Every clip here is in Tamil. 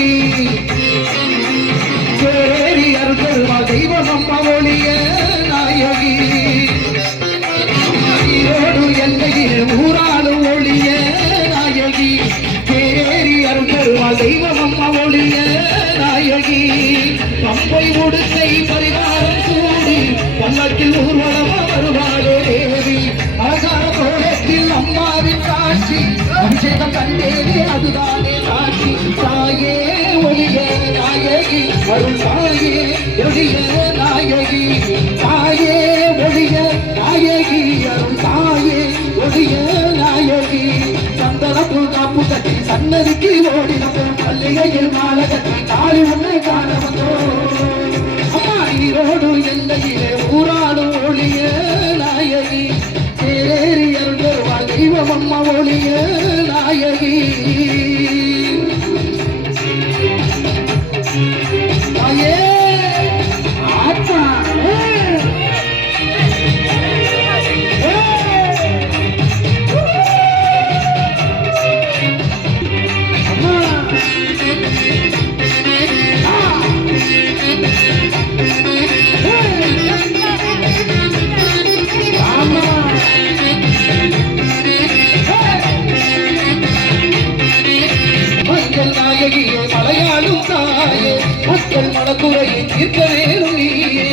நாயகி சேரி அருள்வா தெய்வம் அம்மா ஒளிய நாயகி ஈரோடு எல்லையில் ஊராளும் ஒளிய நாயகி சேரி அருள்வா தெய்வம் அம்மா ஒளிய நாயகி பம்பை உடுக்கை பரிகாரம் சூடி பல்லக்கில் ஊர்வலமா வருவாளே தேவி அழகான கோலத்தில் அம்மாவின் காட்சி அபிஷேகம் கண்டேனே அதுதானே சாட்சி தாயே ஒளிய நாயகி அருள் தாயே ஒளிய நாயகி தாயே ஒளிய நாயகி அருள் தாயே ஒளிய நாயகி சந்தனப்பு காப்பு கட்டி சன்னதிக்கு ஓடினப்போ பள்ளிகையில் மாலை கட்டி காளி உன்னை காண வந்தோம் அம்மா ஈரோடு எல்லையிலே ஊராடும் ஒளிய நாயகி சேரி அருள்வா தெய்வம் அம்மா ஒளிய நாயகி தாயே ஆத்மா மலையாளும் தாயே மக்கள் மனக்குறையை தீர்க்க வேணும் நீயே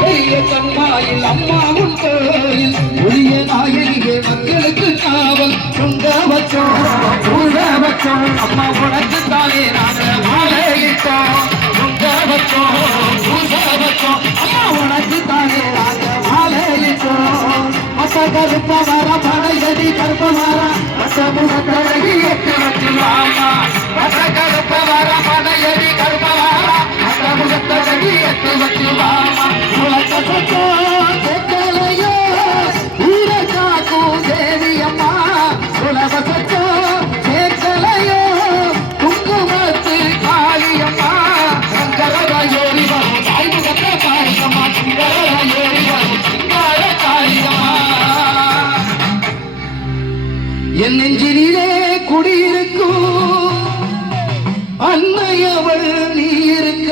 பெரிய கண்மாயில் அம்மாவும் கோயில் ஒளிய நாயகியே மக்களுக்கு காவல் சொந்த வச்சோம் பூத வச்சோம் அம்மா உனக்கு தானே நாங்கள் மாலையிட்டோம் சொந்த வச்சோம் பூத வச்சோம் அம்மா உனக்கு தானே நாங்கள் மாலையிட்டோம் கருப்ப வர படையடி கருப்ப வர முகத்தழகி எட்டு வச்சு வாமா கருப்ப வர படையடி கருப்ப வர முகத்தழகி எட்டு வச்சு வாமா கேட்கலையோ ஊர காக்கும் தேவி அம்மா உலக சச்சோ கேட்கலையோ குங்குமத்து காளியம்மா சங்கரயோரி வரும் தாய் முகத்த காளியம்மா சங்கரயோரி வரும் காளியம்மா என் நெஞ்சினிலே குடியிருக்கும் அன்னை அவள் நீ இருக்க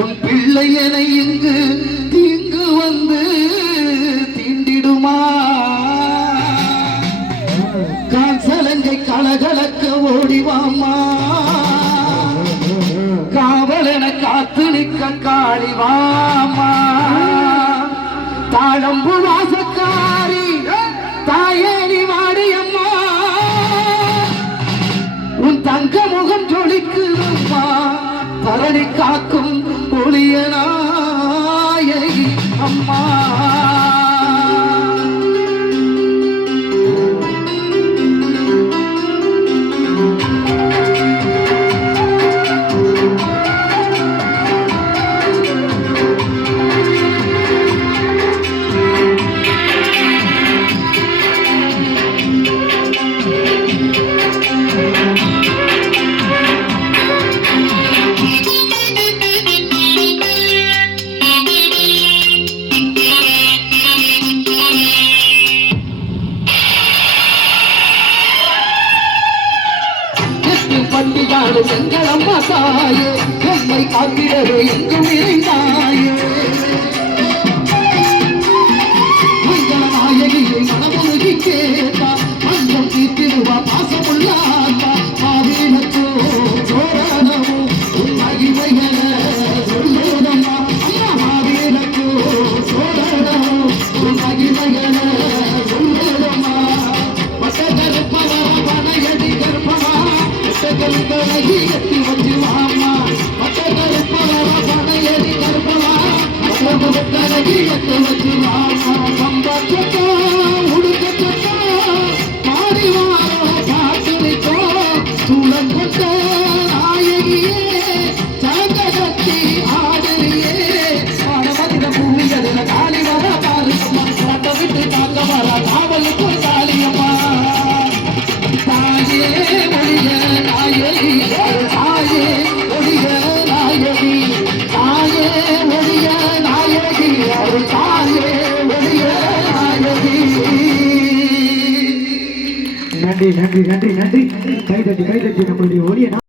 உன் பிள்ளை என இங்கு தீங்கு வந்து தீண்டிடுமா காசலங்கை கலகலக்க ஓடிவாமா காவலென காத்து நிற்க காளிவாமா தாழம்பு வாசக்காரி தாயேனி வாடியம்மா உன் தங்க முகம் ஜொலிக்குதம்மா தரணி காக்கும் ஒளியனாயகி அம்மா பண்டிகாடு செங்கலம்மா தாயே எம்மை காத்திடவே எங்கும் இருந்தாயே மங்கள நாயகியை மனமுருகி கேட்டா மஞ்சம் தீர்த்திடுவா பாசமுள்ளாத்தா மாவீனத்தோ சோழனமோ உன் மகிமையன சொல்லுதம்மா அம்மா மாவீனத்தோ சோழனமோ உன் மகிமையன சொல்லுதம்மா மசகருப்பவா பனையடி கருப்பவா கருப்பழகி எத்தி வச்சு வாமா கருப்பவா பனையடி கருப்பவா கருப்பழகி எத்தி வச்சு வாமா பம்பா சொத்தா உடுக்க சொத்தா மாறி வாரோ பாட்டு நிற்கோ சூழன் கொண்ட நாயகியே சங்கடத்தி ஆடரியே பாடமதின பூமியதின காளி வர பாலியம்மா காட்ட விட்டு காக்க வர காவலுக்கு காளியம்மா தாயே ஒளிய நாயகி தாயே ஒளிய நாயகி தாயே ஒளிய நாயகி தாயே நன்றி கைதட்டி நம்மளுடைய ஒளியை